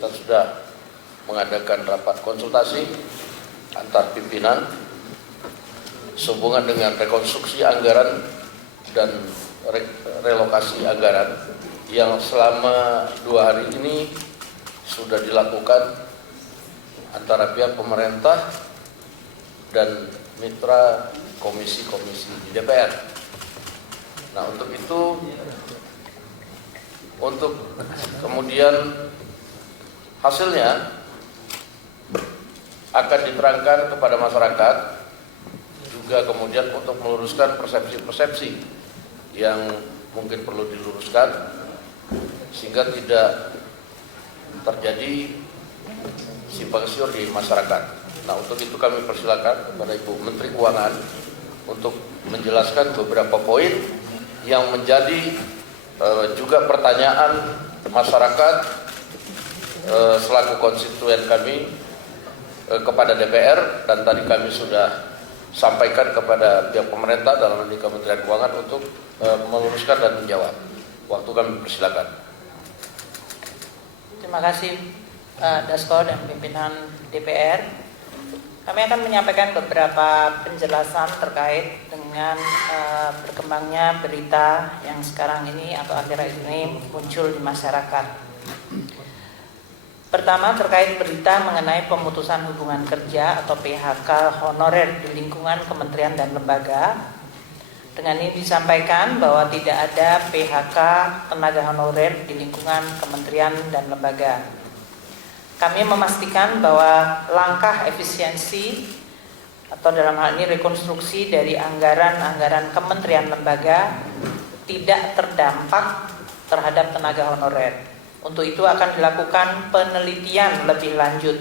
kita sudah mengadakan rapat konsultasi antar pimpinan sehubungan dengan rekonstruksi anggaran dan relokasi anggaran yang selama 2 hari ini sudah dilakukan antara pihak pemerintah dan mitra komisi-komisi di DPR. Nah, untuk itu, untuk kemudian hasilnya akan diterangkan kepada masyarakat, juga kemudian untuk meluruskan persepsi-persepsi yang mungkin perlu diluruskan sehingga tidak terjadi simpang siur di masyarakat. Nah, untuk itu kami persilakan kepada Ibu Menteri Keuangan untuk menjelaskan beberapa poin yang menjadi juga pertanyaan masyarakat selaku konstituen kami kepada DPR, dan tadi kami sudah sampaikan kepada pihak pemerintah dalam hal ini Kementerian Keuangan untuk meluruskan dan menjawab. Waktu kami persilakan. Terima kasih Dasko dan pimpinan DPR. Kami akan menyampaikan beberapa penjelasan terkait dengan berkembangnya berita yang sekarang ini atau akhir-akhir ini muncul di masyarakat. Pertama, terkait berita mengenai pemutusan hubungan kerja atau PHK honorer di lingkungan kementerian dan lembaga. Dengan ini disampaikan bahwa tidak ada PHK tenaga honorer di lingkungan kementerian dan lembaga. Kami memastikan bahwa langkah efisiensi atau dalam hal ini rekonstruksi dari anggaran-anggaran kementerian lembaga tidak terdampak terhadap tenaga honorer. Untuk itu akan dilakukan penelitian lebih lanjut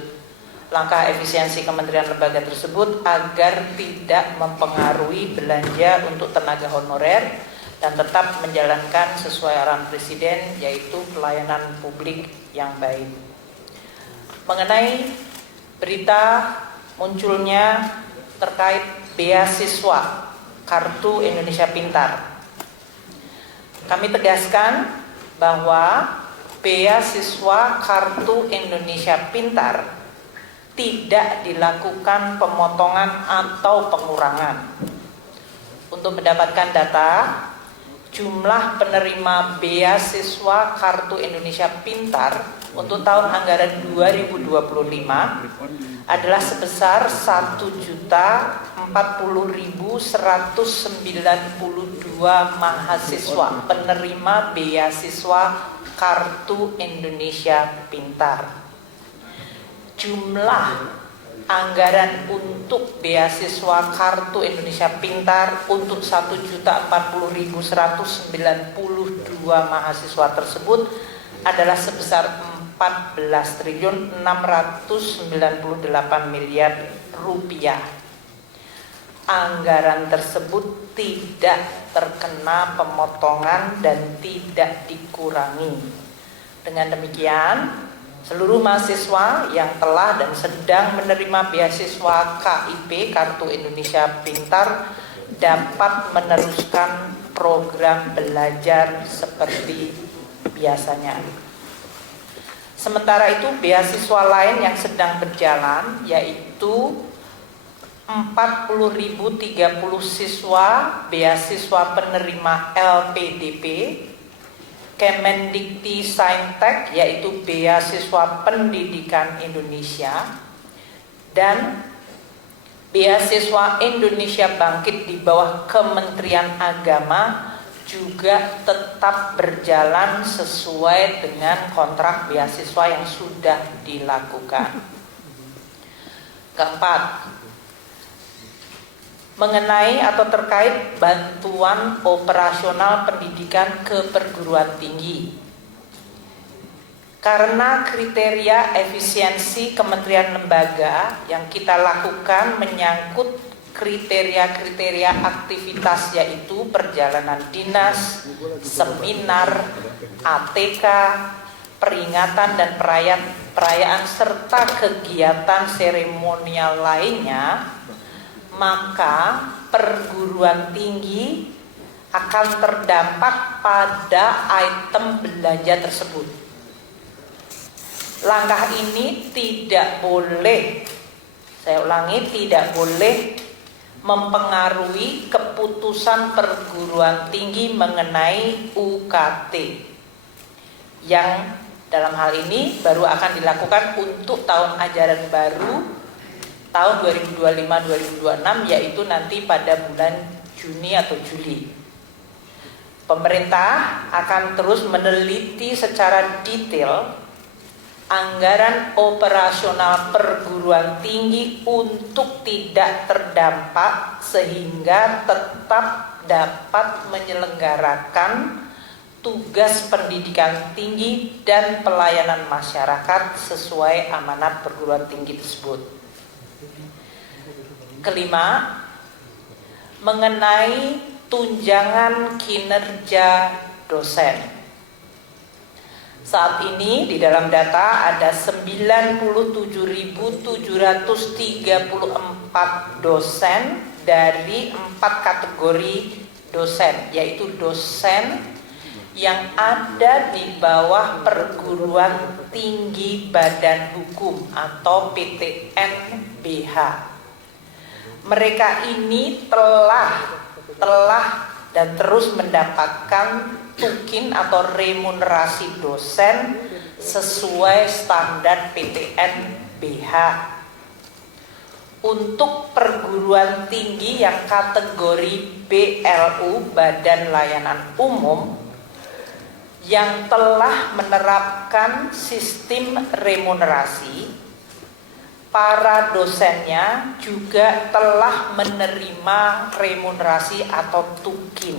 langkah efisiensi kementerian lembaga tersebut agar tidak mempengaruhi belanja untuk tenaga honorer dan tetap menjalankan sesuai arahan Presiden, yaitu pelayanan publik yang baik. Mengenai berita munculnya terkait beasiswa Kartu Indonesia Pintar, kami tegaskan bahwa beasiswa Kartu Indonesia Pintar tidak dilakukan pemotongan atau pengurangan. Untuk mendapatkan data, jumlah penerima beasiswa Kartu Indonesia Pintar untuk tahun anggaran 2025 adalah sebesar 1.040.192 mahasiswa penerima beasiswa Kartu Indonesia Pintar. Jumlah anggaran untuk beasiswa Kartu Indonesia Pintar untuk 1.040.192 mahasiswa tersebut adalah sebesar 14.698 miliar rupiah. Anggaran tersebut tidak terkena pemotongan dan tidak dikurangi. Dengan demikian, seluruh mahasiswa yang telah dan sedang menerima beasiswa KIP Kartu Indonesia Pintar dapat meneruskan program belajar seperti biasanya. Sementara itu, beasiswa lain yang sedang berjalan yaitu 40.030 siswa beasiswa penerima LPDP, Kemendikti Saintek yaitu beasiswa pendidikan Indonesia, dan beasiswa Indonesia Bangkit di bawah Kementerian Agama juga tetap berjalan sesuai dengan kontrak beasiswa yang sudah dilakukan. Keempat, mengenai atau terkait bantuan operasional pendidikan ke perguruan tinggi. Karena kriteria efisiensi kementerian lembaga yang kita lakukan menyangkut kriteria-kriteria aktivitas, yaitu perjalanan dinas, seminar, ATK, peringatan dan perayaan serta kegiatan seremonial lainnya, maka perguruan tinggi akan terdampak pada item belanja tersebut. langkah ini tidak boleh, saya ulangi, tidak boleh mempengaruhi keputusan perguruan tinggi mengenai UKT yang dalam hal ini baru akan dilakukan untuk tahun ajaran baru tahun 2025-2026, yaitu nanti pada bulan Juni atau Juli. Pemerintah akan terus meneliti secara detail anggaran operasional perguruan tinggi untuk tidak terdampak sehingga tetap dapat menyelenggarakan tugas pendidikan tinggi dan pelayanan masyarakat sesuai amanat perguruan tinggi tersebut. Kelima, mengenai tunjangan kinerja dosen. Saat ini di dalam data ada 97.734 dosen dari 4 kategori dosen, yaitu dosen yang ada di bawah perguruan tinggi badan hukum atau PTN-BH. Mereka ini telah dan terus mendapatkan tukin atau remunerasi dosen sesuai standar PTN-BH. Untuk perguruan tinggi yang kategori BLU, Badan Layanan Umum, yang telah menerapkan sistem remunerasi, para dosennya juga telah menerima remunerasi atau tukin.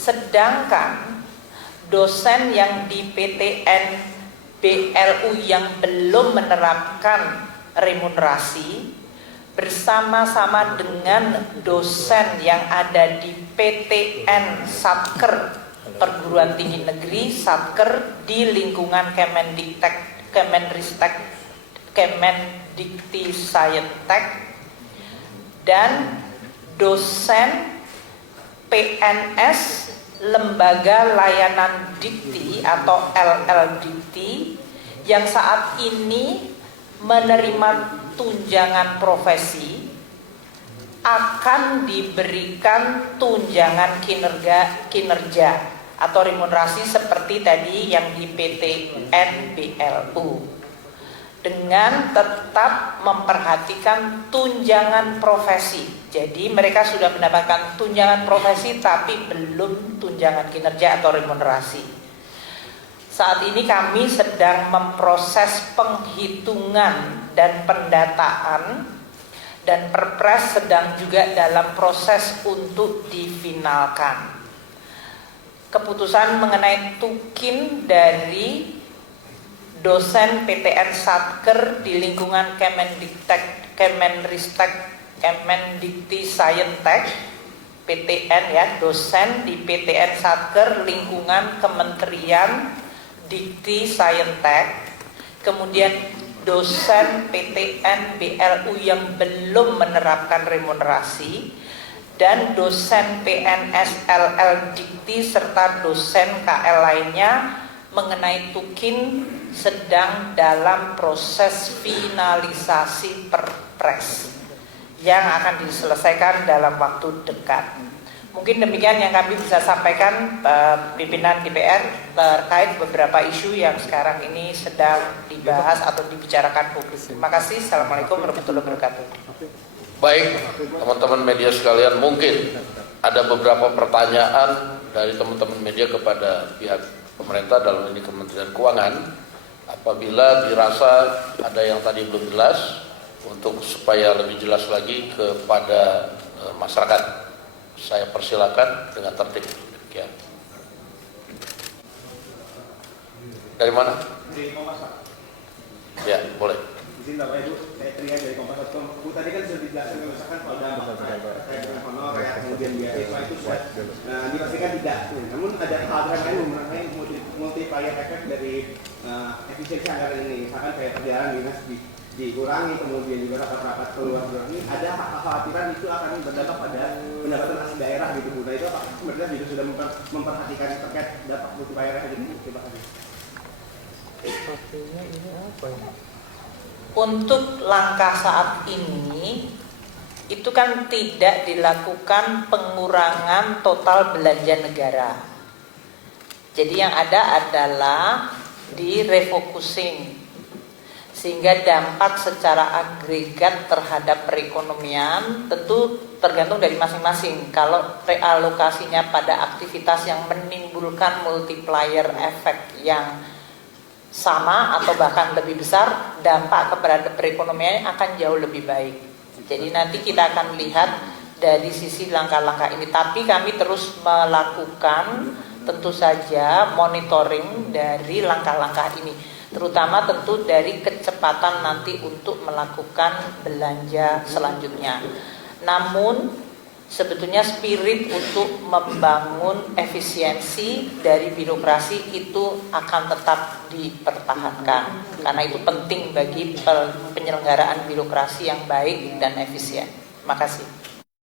Sedangkan dosen yang di PTN BLU yang belum menerapkan remunerasi bersama-sama dengan dosen yang ada di PTN Satker Perguruan Tinggi Negeri Satker di lingkungan Kemendikti Sayentek, dan dosen PNS Lembaga Layanan Dikti atau LLDikti yang saat ini menerima tunjangan profesi akan diberikan tunjangan kinerja atau remunerasi seperti tadi yang di PTN BLU, dengan tetap memperhatikan tunjangan profesi. Jadi mereka sudah mendapatkan tunjangan profesi tapi belum tunjangan kinerja atau remunerasi. Saat ini kami sedang memproses penghitungan dan pendataan, dan Perpres sedang juga dalam proses untuk difinalkan. Keputusan mengenai tukin dari dosen PTN Satker di lingkungan Kemendikti Sayentek PTN ya, dosen di PTN Satker lingkungan Kementerian Dikti Sayentek, kemudian dosen PTN BLU yang belum menerapkan remunerasi, dan dosen PNS LL Dikti serta dosen KL lainnya mengenai tukin sedang dalam proses finalisasi Perpres yang akan diselesaikan dalam waktu dekat. Mungkin demikian yang kami bisa sampaikan pimpinan DPR terkait beberapa isu yang sekarang ini sedang dibahas atau dibicarakan publik. Terima kasih. Assalamualaikum warahmatullahi wabarakatuh. Baik, teman-teman media sekalian, mungkin ada beberapa pertanyaan dari teman-teman media kepada pihak pemerintah, dalam ini Kementerian Keuangan. Apabila dirasa ada yang tadi belum jelas, untuk supaya lebih jelas lagi kepada masyarakat, saya persilakan dengan tertib. Ya. Dari mana? Dari Kompas, Pak. Ya, boleh. Izin Bapak Ibu, saya Trian dari Kompas.com. Bu, tadi kan sudah dijelaskan, misalkan kalau dampak terkait dengan honor, ya, kemudian beasiswa itu sudah dipastikan tidak. Namun ada hal-hal lain mengenai multiplier effect dari efisiensi anggaran ini. Misalkan kayak perjalanan dinas dikurangi, kemudian juga rapat-rapat keluar ini, ada kekhawatiran itu akan berdampak pada pendapatan asli daerah gitu Bu. Nah itu apakah pemerintah juga sudah memperhatikan terkait dampak multiplier effect ini? Terima kasih. Untuk langkah saat ini itu kan tidak dilakukan pengurangan total belanja negara. Jadi yang ada adalah di refocusing, sehingga dampak secara agregat terhadap perekonomian tentu tergantung dari masing-masing. Kalau realokasinya pada aktivitas yang menimbulkan multiplier effect yang sama atau bahkan lebih besar, dampak kepada perekonomian akan jauh lebih baik. Jadi nanti kita akan lihat dari sisi langkah-langkah ini. Tapi kami terus melakukan tentu saja monitoring dari langkah-langkah ini, terutama tentu dari kecepatan nanti untuk melakukan belanja selanjutnya. Namun sebetulnya spirit untuk membangun efisiensi dari birokrasi itu akan tetap dipertahankan, karena itu penting bagi penyelenggaraan birokrasi yang baik dan efisien. Terima kasih.